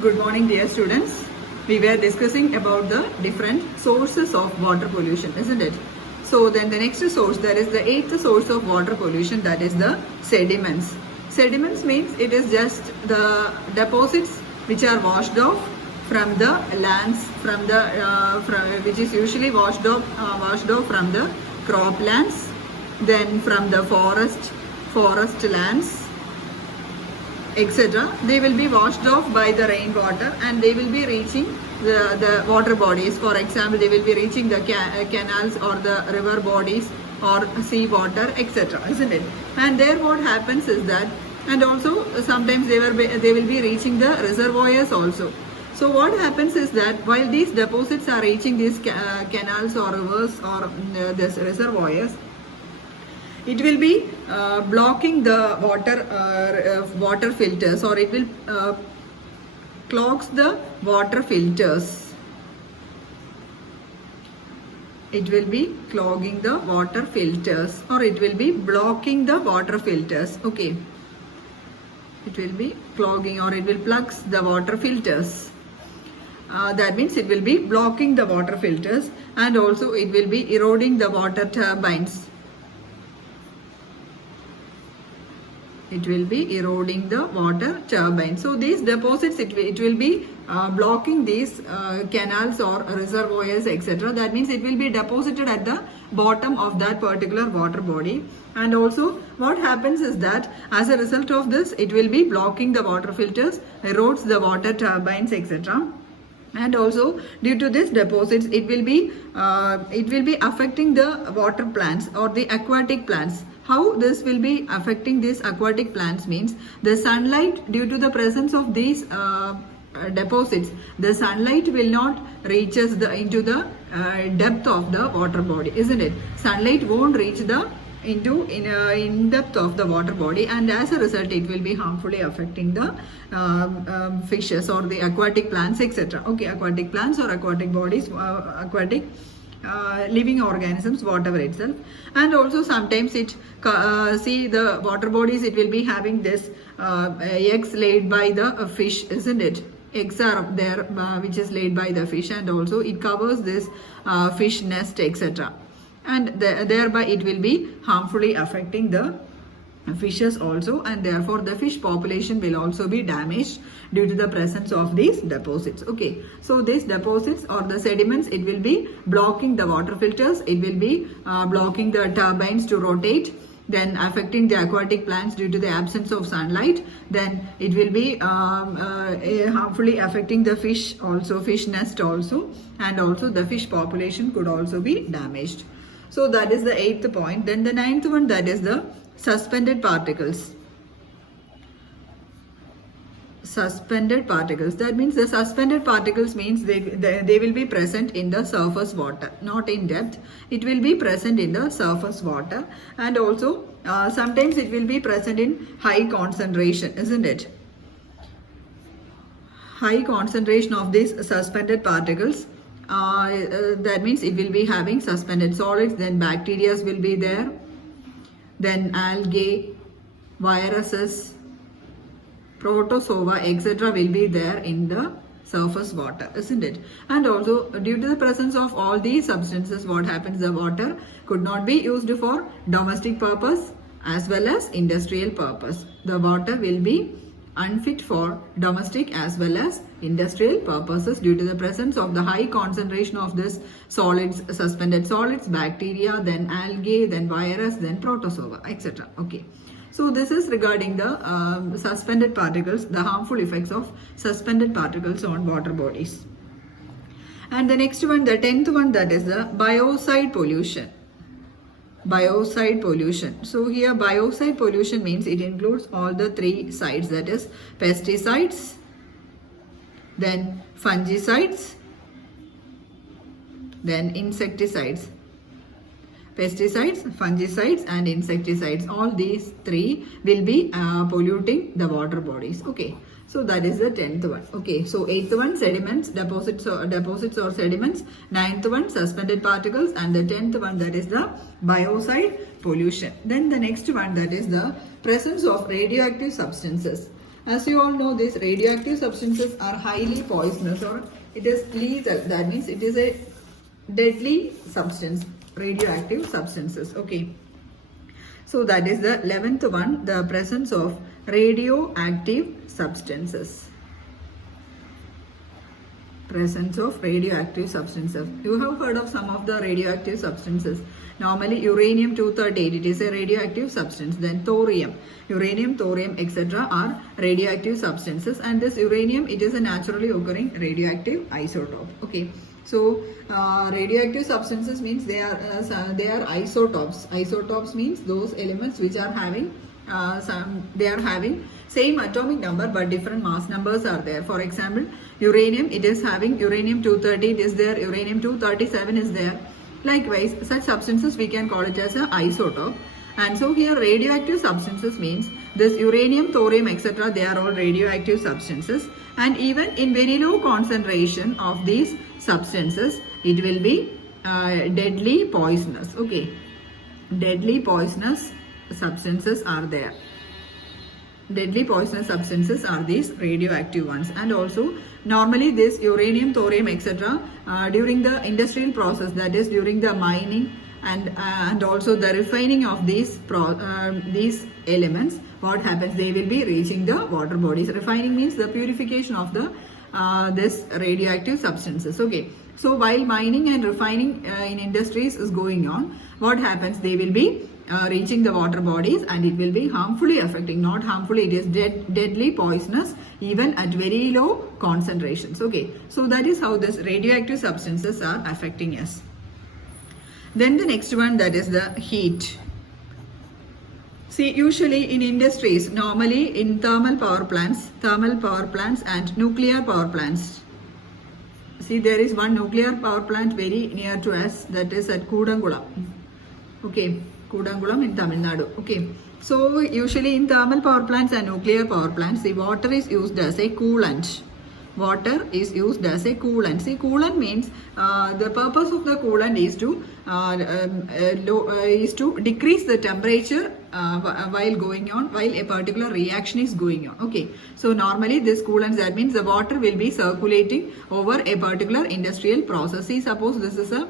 Good morning, dear students. We were discussing about the different sources of water pollution, isn't it? So then the next source, that is the eighth source of water pollution, that is the sediments. Sediments means it is just the deposits which are washed off from the lands, which is usually washed off from the croplands, then from the forest lands, etc. They will be washed off by the rainwater and they will be reaching the water bodies. For example, they will be reaching the canals or the river bodies or sea water, etc. Isn't it? And there what happens is that, and also sometimes they will be reaching the reservoirs also. So what happens is that while these deposits are reaching these canals or rivers or these reservoirs, it will be blocking the water filters, or it will clogs the water filters. It will be clogging the water filters, or it will be blocking the water filters. Okay, it will be clogging, or it will plugs the water filters. That means it will be blocking the water filters, and also it will be eroding the water turbines. It will be eroding the water turbine. So these deposits, it will be blocking these canals or reservoirs, etc. That means it will be deposited at the bottom of that particular water body. And also what happens is that as a result of this, it will be blocking the water filters, erodes the water turbines, etc. And also due to this deposits, it will be affecting the water plants or the aquatic plants. How this will be affecting these aquatic plants means the sunlight, due to the presence of these deposits, the sunlight will not reaches into the depth of the water body, isn't it? Sunlight won't reach the in depth of the water body, and as a result it will be harmfully affecting the fishes or the aquatic plants, etc. Okay, aquatic plants or aquatic bodies, aquatic living organisms, whatever itself. And also sometimes it see the water bodies, it will be having this eggs laid by the fish, isn't it? Eggs are there which is laid by the fish, and also it covers this fish nest, etc. And thereby it will be harmfully affecting the fishes also, and therefore the fish population will also be damaged due to the presence of these deposits. Okay, so these deposits or the sediments, it will be blocking the water filters, it will be blocking the turbines to rotate, then affecting the aquatic plants due to the absence of sunlight, then it will be harmfully affecting the fish also, fish nest also, and also the fish population could also be damaged. So that is the 8th point. Then the 9th one, that is the suspended particles. Suspended particles. That means the suspended particles means they will be present in the surface water, not in depth. It will be present in the surface water, and also sometimes it will be present in high concentration, isn't it? High concentration of these suspended particles. That means it will be having suspended solids, then bacteria will be there, then algae, viruses, protozoa, etc. will be there in the surface water, isn't it? And also due to the presence of all these substances, what happens, the water could not be used for domestic purpose as well as industrial purpose. The water will be unfit for domestic as well as industrial purposes due to the presence of the high concentration of this solids, suspended solids, bacteria, then algae, then virus, then protozoa, etc. Okay, so this is regarding the suspended particles, the harmful effects of suspended particles on water bodies. And the next one, the 10th one, that is the biocide pollution. Biocide pollution. So here biocide pollution means it includes all the three sides, that is pesticides, then fungicides, then insecticides. Pesticides, fungicides and insecticides, all these three will be polluting the water bodies. Okay, so that is the 10th one. Okay, so 8th one, sediments, deposits or sediments. 9th one, suspended particles, and the 10th one, that is the biocide pollution. Then the next one, that is the presence of radioactive substances. As you all know, these radioactive substances are highly poisonous, or it is lethal. That means it is a deadly substance, radioactive substances. Okay. So that is the 11th one, the presence of radioactive substances. Presence of radioactive substances. You have heard of some of the radioactive substances. Normally uranium-238, it is a radioactive substance. Then thorium, uranium, thorium, etc. are radioactive substances, and this uranium, it is a naturally occurring radioactive isotope. Okay. So radioactive substances means they are isotopes. Isotopes means those elements which are having they are having same atomic number but different mass numbers are there. For example, uranium, it is having uranium-238 is there, uranium-237 is there. Likewise, such substances we can call it as an isotope. And so here radioactive substances means this uranium, thorium, etc. they are all radioactive substances, and even in very low concentration of these substances it will be deadly poisonous. Okay, deadly poisonous substances are there. Deadly poisonous substances are these radioactive ones. And also normally this uranium, thorium, etc. During the industrial process, that is during the mining and also the refining of these elements, what happens, they will be reaching the water bodies. Refining means the purification of the this radioactive substances. Okay, so while mining and refining in industries is going on, what happens, they will be reaching the water bodies, and it will be harmfully affecting, not harmfully, it is deadly poisonous even at very low concentrations. Okay, so that is how this radioactive substances are affecting us. Then the next one, that is the heat. See, usually in industries, normally in thermal power plants and nuclear power plants. See, there is one nuclear power plant very near to us, that is at Kudangulam. Okay, Kudangulam in Tamil Nadu. Okay, so usually in thermal power plants and nuclear power plants, the water is used as a coolant. Water is used as a coolant. See, coolant means the purpose of the coolant is to decrease the temperature while a particular reaction is going on. Okay, so normally this coolant, that means the water will be circulating over a particular industrial process. See, suppose this is a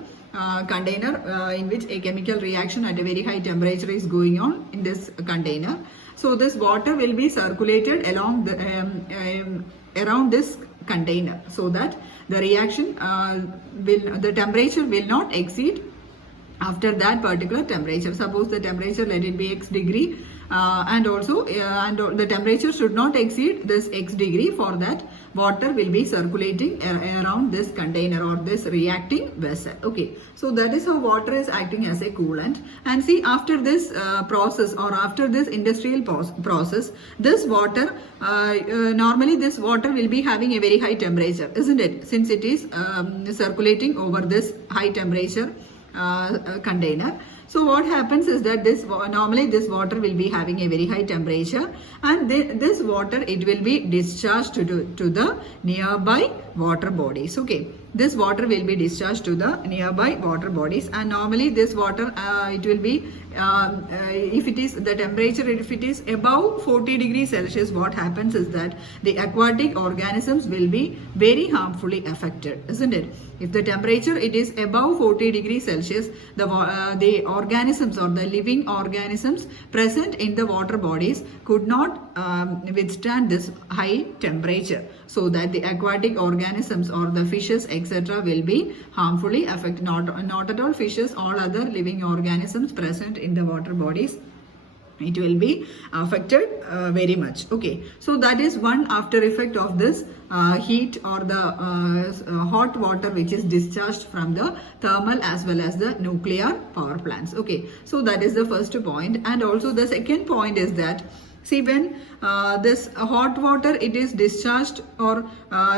container in which a chemical reaction at a very high temperature is going on in this container. So this water will be circulated along the around this container, so that the reaction the temperature will not exceed after that particular temperature. Suppose the temperature, let it be X degree, and also the temperature should not exceed this X degree. For that, water will be circulating around this container or this reacting vessel. Okay, so that is how water is acting as a coolant. And see, after this process or after this industrial process, this water normally this water will be having a very high temperature, isn't it? Since it is circulating over this high temperature container. So what happens is that normally this water will be having a very high temperature, and this water, it will be discharged to the nearby water bodies. Okay, this water will be discharged to the nearby water bodies, and normally this water it will be if it is the temperature, if it is above 40 degrees Celsius, what happens is that the aquatic organisms will be very harmfully affected, isn't it? If the temperature it is above 40 degrees Celsius, the organisms or the living organisms present in the water bodies could not withstand this high temperature, so that the aquatic organisms or the fishes, etc. will be harmfully affected. Not at all fishes, all other living organisms present in the water bodies, it will be affected very much. Okay, so that is one after effect of this heat or the hot water which is discharged from the thermal as well as the nuclear power plants. Okay, so that is the first point. And also the second point is that, see, when this hot water it is discharged or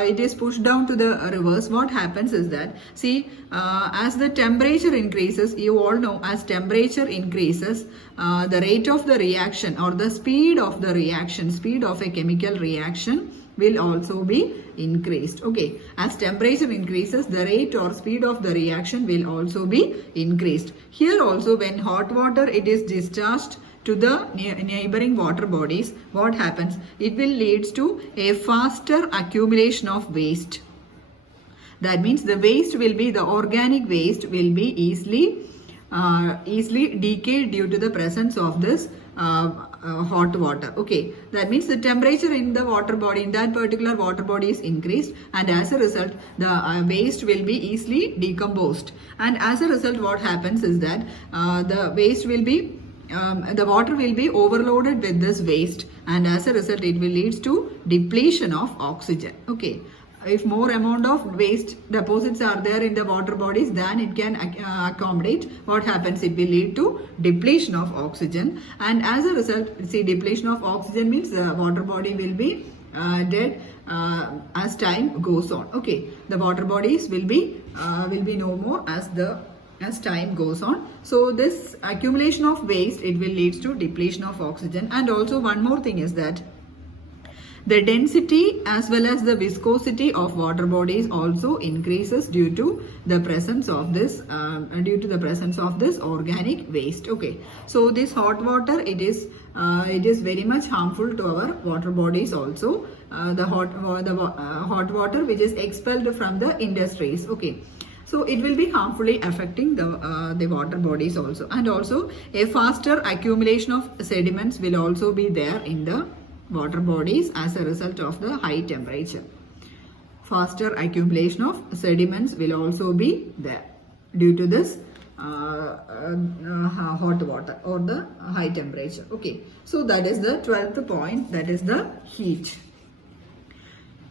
it is pushed down to the rivers, what happens is that, see, as the temperature increases, you all know, as temperature increases, the rate of the reaction or the speed of the reaction, speed of a chemical reaction will also be increased. Okay, as temperature increases, the rate or speed of the reaction will also be increased. Here also, when hot water it is discharged to the neighboring water bodies, what happens? It will leads to a faster accumulation of waste. That means the waste will be, the organic waste will be easily decayed due to the presence of this hot water. Okay, that means the temperature in the water body, in that particular water body, is increased, and as a result the waste will be easily decomposed, and as a result what happens is that the waste will be the water will be overloaded with this waste, and as a result it will lead to depletion of oxygen. Okay, if more amount of waste deposits are there in the water bodies than it can accommodate, what happens? It will lead to depletion of oxygen, and as a result, see, depletion of oxygen means the water body will be dead as time goes on. Okay, the water bodies will be no more as time goes on. So this accumulation of waste, it will lead to depletion of oxygen. And also one more thing is that the density as well as the viscosity of water bodies also increases due to the presence of this organic waste. Okay, so this hot water, it is very much harmful to our water bodies also. The hot water which is expelled from the industries. Okay, so it will be harmfully affecting the water bodies also, and also a faster accumulation of sediments will also be there in the water bodies as a result of the high temperature. Faster accumulation of sediments will also be there due to this hot water or the high temperature. Okay, so that is the 12th point, that is the heat.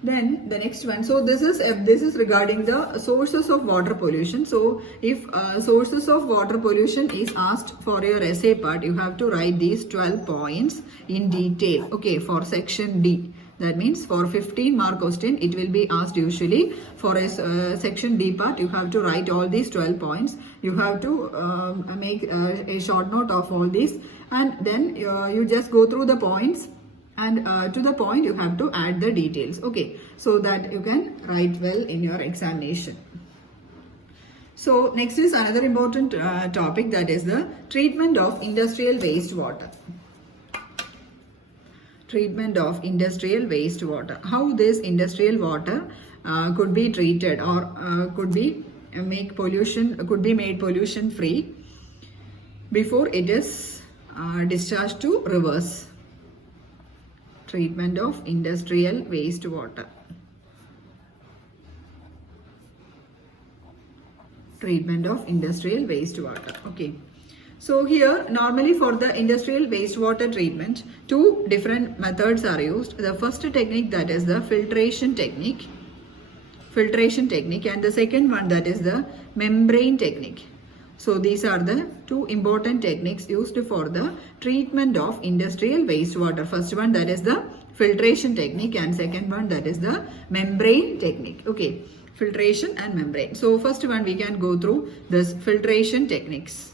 Then the next one, so this is regarding the sources of water pollution. So if sources of water pollution is asked for your essay part, you have to write these 12 points in detail. Okay, for section D. That means for 15 mark question, it will be asked usually. For a section D part, you have to write all these 12 points. You have to make a short note of all these, and then you just go through the points, and to the point you have to add the details. Okay, so that you can write well in your examination. So next is another important topic, that is the treatment of industrial wastewater. Treatment of industrial wastewater. How this industrial water could be treated, or could be made pollution free before it is discharged to rivers. Treatment of industrial wastewater. Treatment of industrial wastewater. Okay. So here normally for the industrial wastewater treatment, two different methods are used. The first technique, that is the filtration technique, and the second one, that is the membrane technique. So these are the two important techniques used for the treatment of industrial wastewater. First one, that is the filtration technique, and second one, that is the membrane technique. Okay, filtration and membrane. So first one, we can go through this filtration techniques.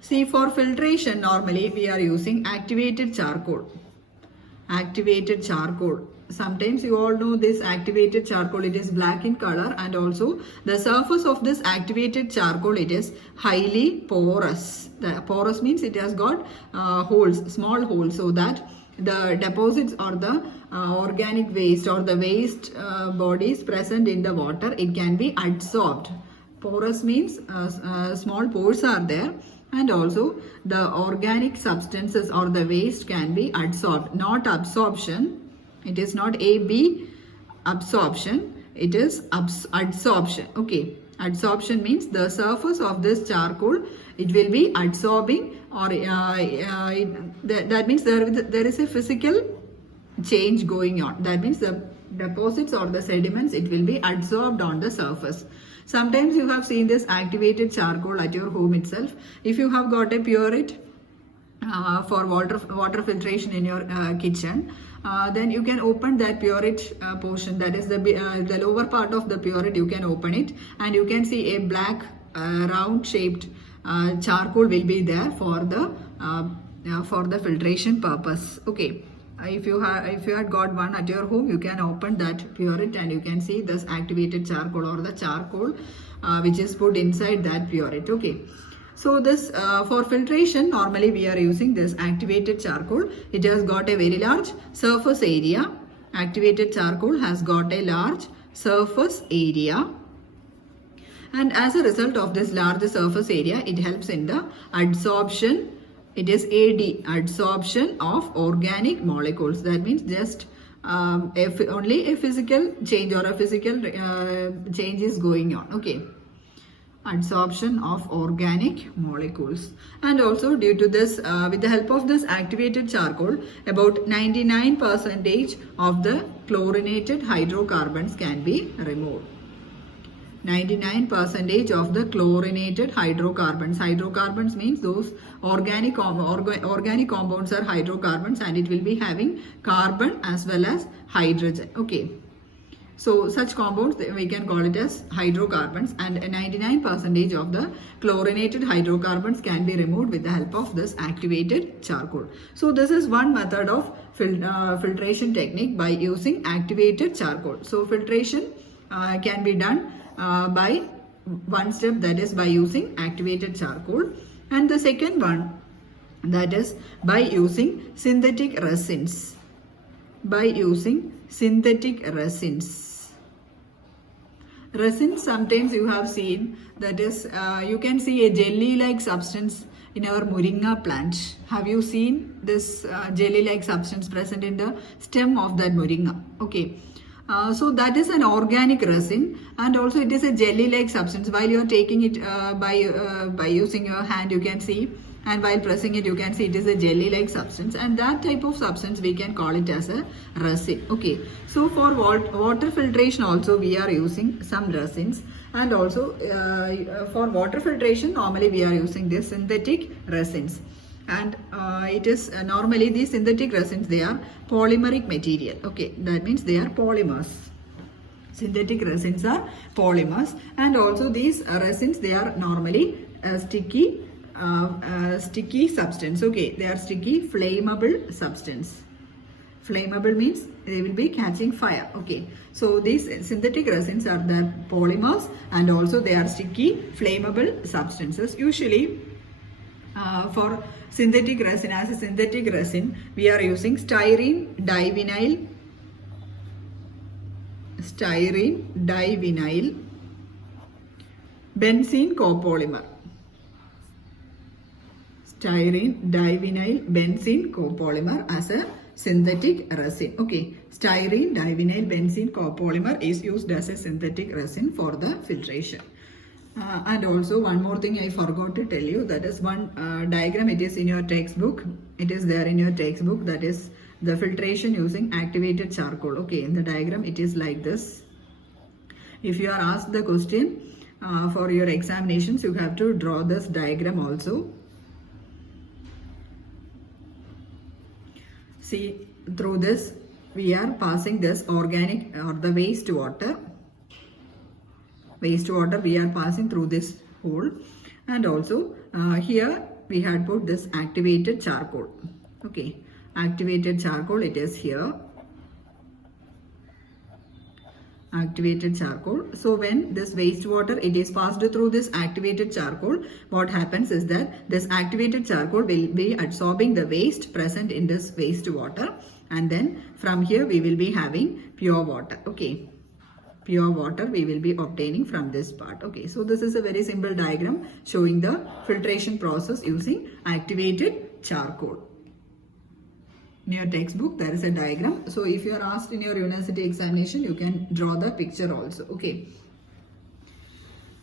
See, for filtration normally we are using activated charcoal. Activated charcoal. Sometimes you all know this activated charcoal, it is black in color, and also the surface of this activated charcoal, it is highly porous. The porous means it has got holes, small holes, so that the deposits or the organic waste or the waste bodies present in the water, it can be absorbed. Porous means small pores are there, and also the organic substances or the waste can be absorbed, not absorption. It is not AB absorption, it is adsorption. Okay, adsorption means the surface of this charcoal, it will be absorbing, or that means there is a physical change going on. That means the deposits or the sediments, it will be absorbed on the surface. Sometimes you have seen this activated charcoal at your home itself. If you have got a Pureit for water filtration in your kitchen, then you can open that Pureit portion, that is the lower part of the Pureit, you can open it, and you can see a black round shaped charcoal will be there for the filtration purpose. Okay, if you had got one at your home, you can open that Pureit and you can see this activated charcoal or the charcoal which is put inside that Pureit. Okay, So this for filtration, normally we are using this activated charcoal. It has got a very large surface area. Activated charcoal has got a large surface area. And as a result of this large surface area, it helps in the adsorption. It is AD, adsorption of organic molecules. That means just only a physical change or a physical change is going on. Okay. Adsorption of organic molecules. And also due to this, with the help of this activated charcoal, about 99% of the chlorinated hydrocarbons can be removed. 99% of the chlorinated hydrocarbons. Hydrocarbons means those organic compounds are hydrocarbons, and it will be having carbon as well as hydrogen. Okay. So such compounds we can call it as hydrocarbons, and 99% of the chlorinated hydrocarbons can be removed with the help of this activated charcoal. So this is one method of filtration technique by using activated charcoal. So filtration can be done by one step, that is by using activated charcoal, and the second one, that is by using synthetic resins. By using synthetic resins. Resins, sometimes you have seen, that is you can see a jelly like substance in our moringa plant. Have you seen this jelly like substance present in the stem of that moringa? Okay. So that is an organic resin, and also it is a jelly like substance. While you are taking it by using your hand, you can see, and while pressing it you can see it is a jelly like substance, and that type of substance we can call it as a resin. Okay. So for water filtration also we are using some resins, and also for water filtration normally we are using this synthetic resins. And it is normally these synthetic resins, they are polymeric material. Okay, that means they are polymers. Synthetic resins are polymers, and also these resins, they are normally sticky substance. Okay, they are sticky, flammable substance. Flammable means they will be catching fire. Okay, so these synthetic resins are the polymers, and also they are sticky, flammable substances. Usually for synthetic resin, as a synthetic resin, we are using styrene divinyl benzene copolymer. Styrene divinyl benzene copolymer as a synthetic resin. Okay, styrene divinyl benzene copolymer is used as a synthetic resin for the filtration. And also one more thing I forgot to tell you, that is one diagram. It is in your textbook. It is there in your textbook. That is the filtration using activated charcoal. Okay, in the diagram it is like this. If you are asked the question for your examinations, you have to draw this diagram also. See, through this we are passing this organic or the wastewater we are passing through this hole, and also here we had put this activated charcoal. Okay, activated charcoal, it is here, activated charcoal. So when this wastewater, it is passed through this activated charcoal, what happens is that this activated charcoal will be absorbing the waste present in this wastewater, and then from here we will be having pure water. Okay, pure water we will be obtaining from this part. Okay, so this is a very simple diagram showing the filtration process using activated charcoal. In your textbook there is a diagram, so if you are asked in your university examination, you can draw the picture also. Okay,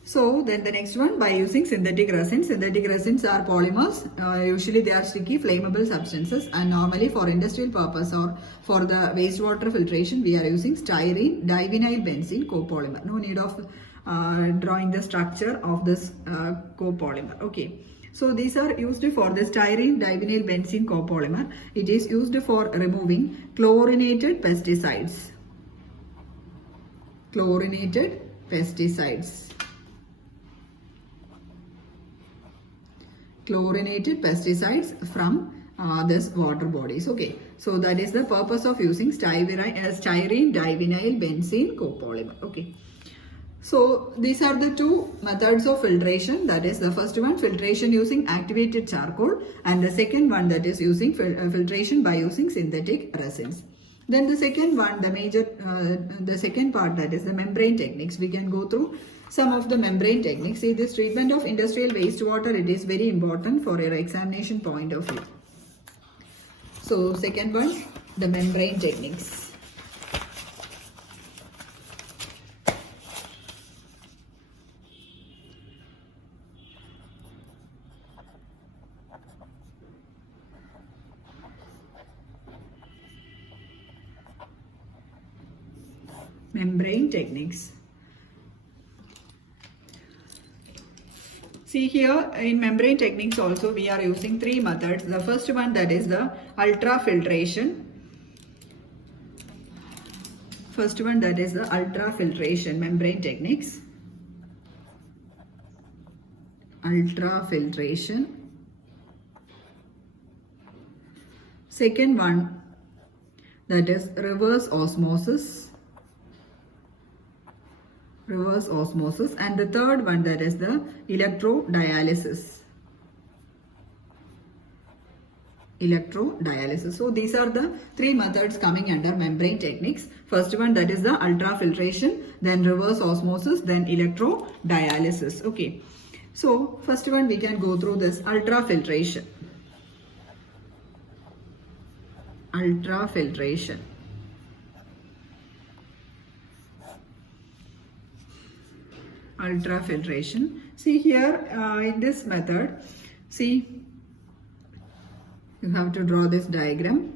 so then the next one, by using synthetic resins. Synthetic resins are polymers. Usually they are sticky, flammable substances, and normally for industrial purpose or for the wastewater filtration we are using styrene divinyl benzene copolymer. No need of drawing the structure of this copolymer. Okay, so these are used for the styrene divinyl benzene copolymer. It is used for removing chlorinated pesticides. Chlorinated pesticides. Chlorinated pesticides from this water bodies. Okay, so that is the purpose of using styrene divinyl benzene copolymer. Okay, So these are the two methods of filtration. That is, the first one, filtration using activated charcoal, and the second one, that is using filtration by using synthetic resins. Then the second one, the second part, that is the membrane techniques. We can go through some of the membrane techniques. See, this treatment of industrial wastewater, it is very important for your examination point of view. So second one, the membrane techniques. Membrane techniques. See here, in membrane techniques also we are using three methods. The first one, that is the ultrafiltration. First one, that is the ultrafiltration membrane techniques. Ultrafiltration. Second one, that is reverse osmosis. Reverse osmosis. And the third one, that is the electrodialysis. Electrodialysis. So these are the three methods coming under membrane techniques. First one, that is the ultrafiltration, then reverse osmosis, then electrodialysis. Okay. So first one, we can go through this ultrafiltration. Ultrafiltration. Ultrafiltration. See here, in this method, see, you have to draw this diagram.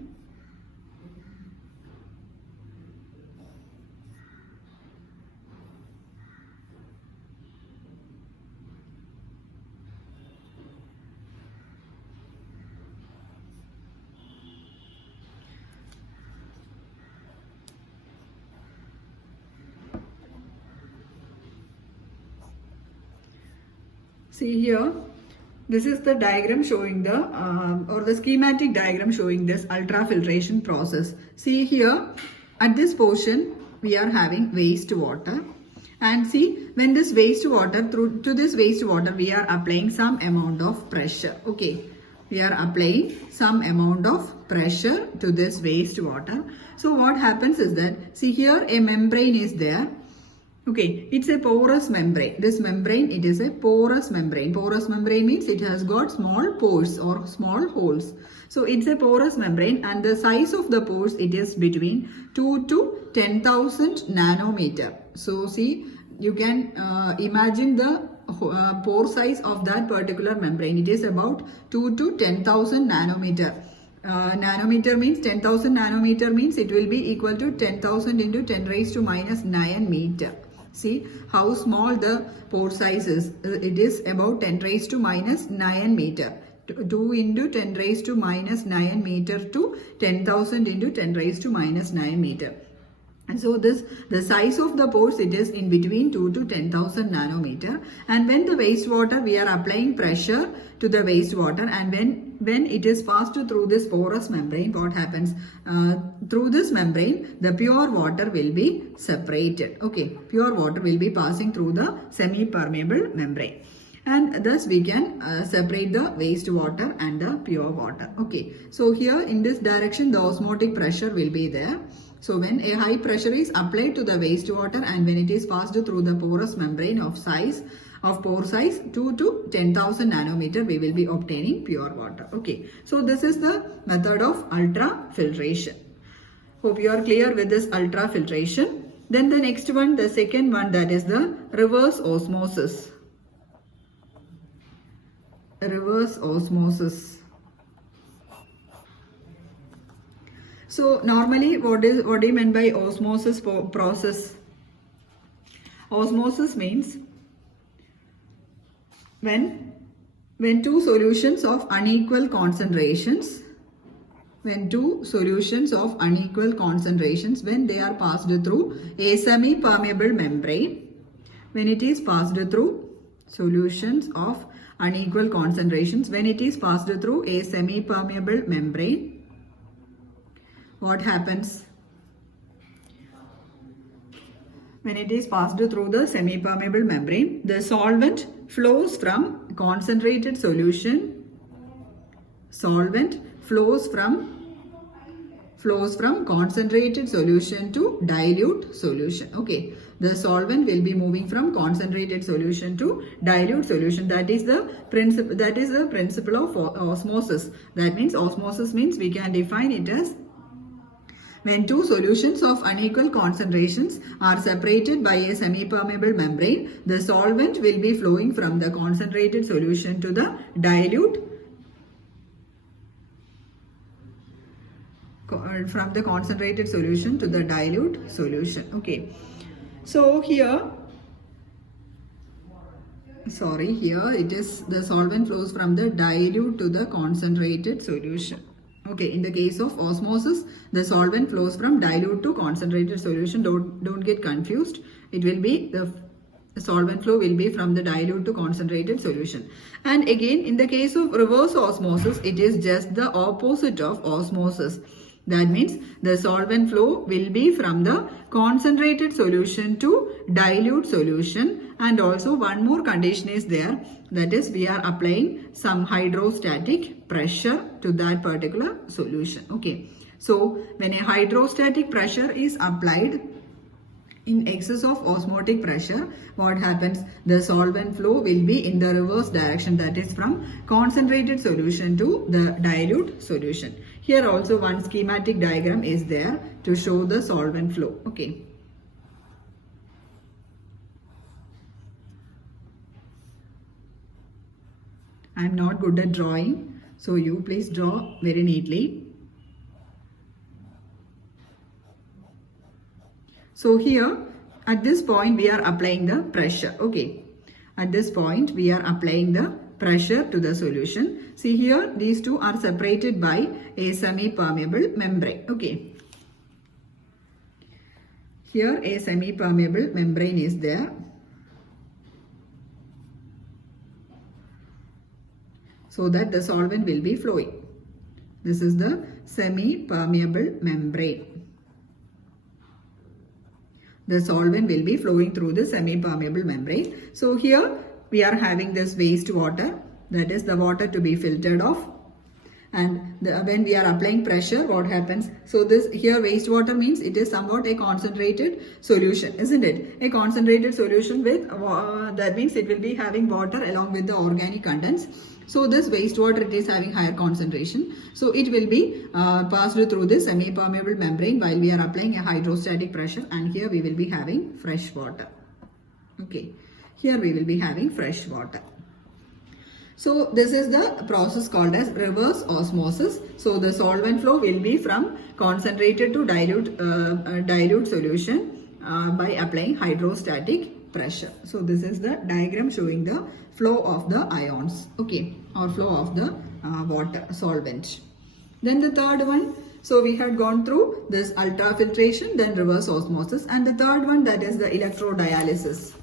See here, this is the diagram showing the or the schematic diagram showing this ultrafiltration process. See here, at this portion we are having wastewater, and see, when this wastewater, to this wastewater we are applying some amount of pressure. Okay, we are applying some amount of pressure to this wastewater. So what happens is that, see here, a membrane is there. Okay, it's a porous membrane. This membrane, it is a porous membrane. Porous membrane means it has got small pores or small holes. So it's a porous membrane, and the size of the pores, it is between 2 to 10,000 nanometer. So see, you can imagine the pore size of that particular membrane. It is about 2 to 10,000 nanometer. Nanometer means 10,000 nanometer means it will be equal to 10,000 into 10 raised to minus 9 meter. See how small the pore size is. It is about 10 raised to minus 9 meter. 2 into 10 raised to minus 9 meter to 10,000 into 10 raised to minus 9 meter. And so the size of the pores, it is in between 2 to 10,000 nanometer. And when the wastewater, we are applying pressure to the wastewater, and when it is passed through this porous membrane, what happens? Through this membrane, the pure water will be separated. Okay, pure water will be passing through the semi-permeable membrane. And thus we can separate the wastewater and the pure water. Okay, so here in this direction, the osmotic pressure will be there. So when a high pressure is applied to the wastewater and when it is passed through the porous membrane of pore size 2 to 10,000 nanometer, we will be obtaining pure water. Okay, so this is the method of ultrafiltration. Hope you are clear with this ultrafiltration. Then the next one, the second one, that is the reverse osmosis. Reverse osmosis. So normally, what do you mean by osmosis process? Osmosis means when two solutions of unequal concentrations, when they are passed through a semi-permeable membrane, when it is passed through solutions of unequal concentrations, when it is passed through a semi-permeable membrane, what happens? when it is passed through the semi-permeable membrane, the solvent flows from concentrated solution. Solvent flows from concentrated solution to dilute solution. Okay, the solvent will be moving from concentrated solution to dilute solution. That is the principle of osmosis. That means osmosis means we can define it as when two solutions of unequal concentrations are separated by a semi-permeable membrane, the solvent will be flowing from the concentrated solution to the dilute solution. Okay, so here it is the solvent flows from the dilute to the concentrated solution. Okay, in the case of osmosis, the solvent flows from dilute to concentrated solution. Don't get confused. It will be the solvent flow will be from the dilute to concentrated solution. And again, in the case of reverse osmosis, it is just the opposite of osmosis. That means the solvent flow will be from the concentrated solution to dilute solution, and also one more condition is there, that is we are applying some hydrostatic pressure to that particular solution. Okay, so when a hydrostatic pressure is applied in excess of osmotic pressure, what happens? The solvent flow will be in the reverse direction, that is from concentrated solution to the dilute solution. Here also one schematic diagram is there to show the solvent flow. Okay. I am not good at drawing, so you please draw very neatly. So here at this point we are applying the pressure. Okay, at this point we are applying the pressure to the solution. See here, these two are separated by a semi-permeable membrane. Okay, here a semi-permeable membrane is there. So that the solvent will be flowing. This is the semi-permeable membrane. The solvent will be flowing through the semi-permeable membrane. So here we are having this wastewater, that is the water to be filtered off. And when we are applying pressure, what happens? So this here wastewater means it is somewhat a concentrated solution, isn't it? A concentrated solution with, that means it will be having water along with the organic contents. So this wastewater, it is having higher concentration. So it will be passed through this semi-permeable membrane while we are applying a hydrostatic pressure, and here we will be having fresh water. Okay, here we will be having fresh water. So this is the process called as reverse osmosis. So the solvent flow will be from concentrated to dilute solution by applying hydrostatic pressure. So this is the diagram showing the flow of the ions, okay, or flow of the water solvent. Then the third one, so we had gone through this ultrafiltration, then reverse osmosis, and the third one, that is the electrodialysis.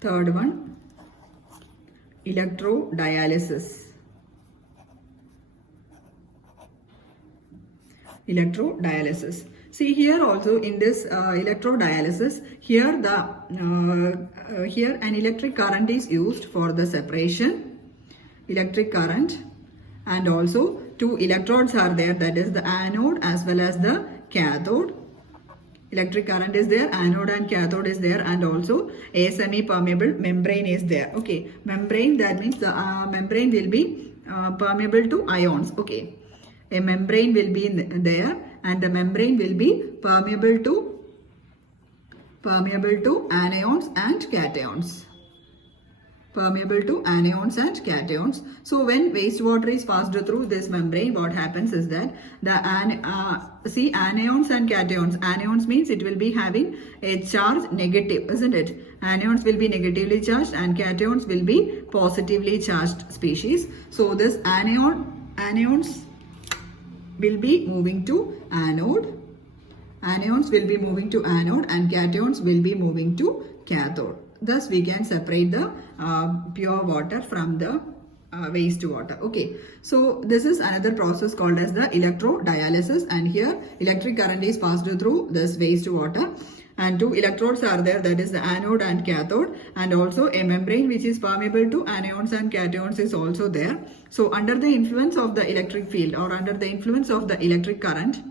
Third one, electrodialysis. Electrodialysis. See here also in this electrodialysis, here an electric current is used for the separation. Electric current, and also two electrodes are there, that is the anode as well as the cathode. Electric current is there, anode and cathode is there, and also a semi-permeable membrane is there. Okay, membrane, that means the membrane will be permeable to ions. Okay, a membrane will be there, and the membrane will be permeable to anions and cations. Permeable to anions and cations. So when wastewater is passed through this membrane, what happens is that the anions and cations. Anions means it will be having a charge negative, isn't it? Anions will be negatively charged and cations will be positively charged species. So this anions will be moving to anode. Anions will be moving to anode and cations will be moving to cathode. Thus we can separate the pure water from the wastewater. Okay, so this is another process called as the electrodialysis, and here electric current is passed through this wastewater, and two electrodes are there, that is the anode and cathode, and also a membrane which is permeable to anions and cations is also there. So under the influence of the electric field or under the influence of the electric current,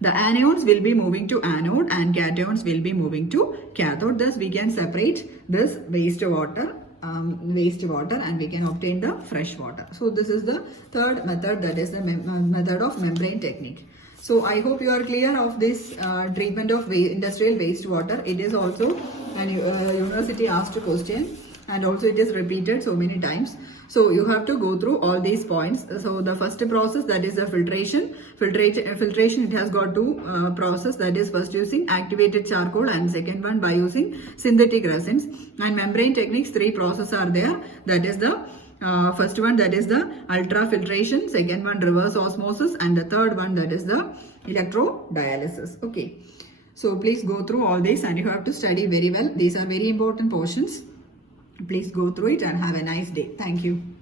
the anions will be moving to anode and cations will be moving to cathode. Thus we can separate this wastewater and we can obtain the fresh water. So this is the third method, that is the method of membrane technique. So I hope you are clear of this treatment of industrial wastewater. It is also an university asked question, and also it is repeated so many times. So you have to go through all these points. So the first process, that is the filtration. Filtration, it has got two process, that is first using activated charcoal and second one by using synthetic resins. And membrane techniques, three processes are there. That is the first one, that is the ultrafiltration, second one reverse osmosis, and the third one, that is the electrodialysis. Okay, so please go through all this and you have to study very well. These are very important portions. Please go through it and have a nice day. Thank you.